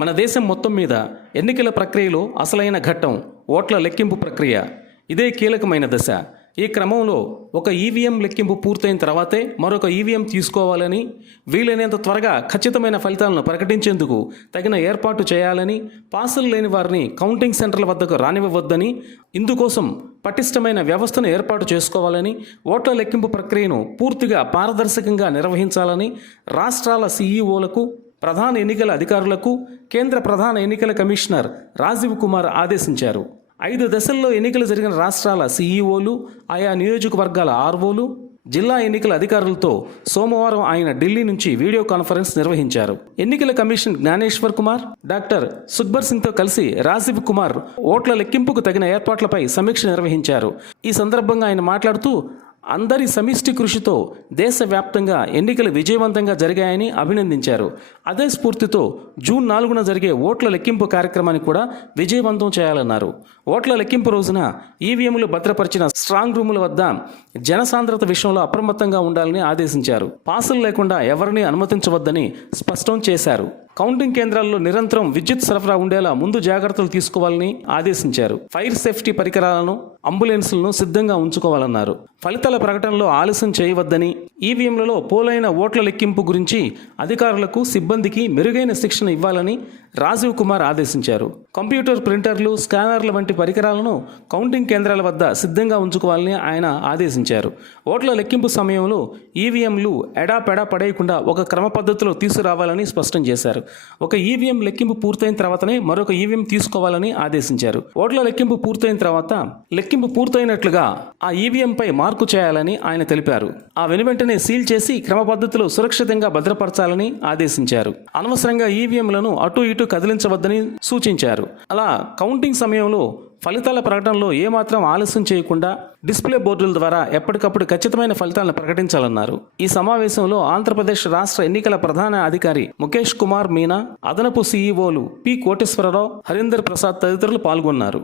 మన దేశం మొత్తం మీద ఎన్నికల ప్రక్రియలో అసలైన ఘట్టం ఓట్ల లెక్కింపు ప్రక్రియ. ఇదే కీలకమైన దశ. ఈ క్రమంలో ఒక ఈవీఎం లెక్కింపు పూర్తయిన తర్వాతే మరొక ఈవీఎం తీసుకోవాలని, వీలైనంత త్వరగా ఖచ్చితమైన ఫలితాలను ప్రకటించేందుకు తగిన ఏర్పాటు చేయాలని, పాసులు లేని వారిని కౌంటింగ్ సెంటర్ల వద్దకు రానివ్వవద్దని, ఇందుకోసం పటిష్టమైన వ్యవస్థను ఏర్పాటు చేసుకోవాలని, ఓట్ల లెక్కింపు ప్రక్రియను పూర్తిగా పారదర్శకంగా నిర్వహించాలని రాష్ట్రాల సీఈఓలకు, ప్రధాన ఎన్నికల అధికారులకు కేంద్ర ప్రధాన ఎన్నికల కమిషనర్ రాజీవ్ కుమార్ ఆదేశించారు. 5 దశల్లో ఎన్నికలు జరిగిన రాష్ట్రాల సీఈఓలు, ఆయా నియోజకవర్గాల ఆర్ఓలు, జిల్లా ఎన్నికల అధికారులతో సోమవారం ఆయన ఢిల్లీ నుంచి వీడియో కాన్ఫరెన్స్ నిర్వహించారు. ఎన్నికల కమిషన్ జ్ఞానేశ్వర్ కుమార్, డాక్టర్ సుఖ్బర్ సింగ్తో కలిసి రాజీవ్ కుమార్ ఓట్ల లెక్కింపుకు తగిన ఏర్పాట్లపై సమీక్ష నిర్వహించారు. ఈ సందర్భంగా ఆయన మాట్లాడుతూ అందరి సమిష్టి కృషితో దేశవ్యాప్తంగా ఎన్నికలు విజయవంతంగా జరిగాయని అభినందించారు. అదే స్ఫూర్తితో జూన్ 4న జరిగే ఓట్ల లెక్కింపు కార్యక్రమాన్ని కూడా విజయవంతం చేయాలన్నారు. ఓట్ల లెక్కింపు రోజున ఈవీఎంలు భద్రపరిచిన స్ట్రాంగ్ రూముల వద్ద జనసాంద్రత విషయంలో అప్రమత్తంగా ఉండాలని ఆదేశించారు. పాసులు లేకుండా ఎవరిని అనుమతించవద్దని స్పష్టం చేశారు. కౌంటింగ్ కేంద్రాల్లో నిరంతరం విద్యుత్ సరఫరా ఉండేలా ముందు జాగ్రత్తలు తీసుకోవాలని ఆదేశించారు. ఫైర్ సేఫ్టీ పరికరాలను, అంబులెన్సులను సిద్ధంగా ఉంచుకోవాలన్నారు. ఫలితాల ప్రకటనలో ఆలస్యం చేయవద్దని, ఈవీఎంలలో పోలైన ఓట్ల లెక్కింపు గురించి అధికారులకు, సిబ్బందికి మెరుగైన శిక్షణ ఇవ్వాలని రాజీవ్ కుమార్ ఆదేశించారు. కంప్యూటర్ ప్రింటర్లు, స్కానర్ల వంటి పరికరాలను కౌంటింగ్ కేంద్రాల వద్ద సిద్ధంగా ఉంచుకోవాలని ఆయన ఆదేశించారు. ఓట్ల లెక్కింపు సమయంలో ఈవీఎంలు ఎడాపెడా పడేయకుండా ఒక క్రమ పద్ధతిలో తీసుకురావాలని స్పష్టం చేశారు. ఒక ఈవీఎం లెక్కింపు పూర్తయిన తర్వాతనే మరొక ఈవీఎం తీసుకోవాలని ఆదేశించారు. ఓట్ల లెక్కింపు పూర్తయిన తర్వాత లెక్కింపు పూర్తయినట్లుగా ఆ ఈవీఎంపై మార్కు చేయాలని ఆయన తెలిపారు. ఆ వెనువెంటనే సీల్ చేసి క్రమ పద్ధతిలో సురక్షితంగా భద్రపరచాలని ఆదేశించారు. అనవసరంగా ఈవీఎంలను అటు ఇటు కదిలించవద్దని సూచించారు. అలా కౌంటింగ్ సమయంలో ఫలితాల ప్రకటనలో ఏమాత్రం ఆలస్యం చేయకుండా డిస్ప్లే బోర్డుల ద్వారా ఎప్పటికప్పుడు ఖచ్చితమైన ఫలితాలను ప్రకటించాలన్నారు. ఈ సమావేశంలో ఆంధ్రప్రదేశ్ రాష్ట్ర ఎన్నికల ప్రధాన అధికారి ముఖేష్ కుమార్ మీనా, అదనపు సీఈఓలు పి కోటేశ్వరరావు, హరీందర్ ప్రసాద్ తదితరులు పాల్గొన్నారు.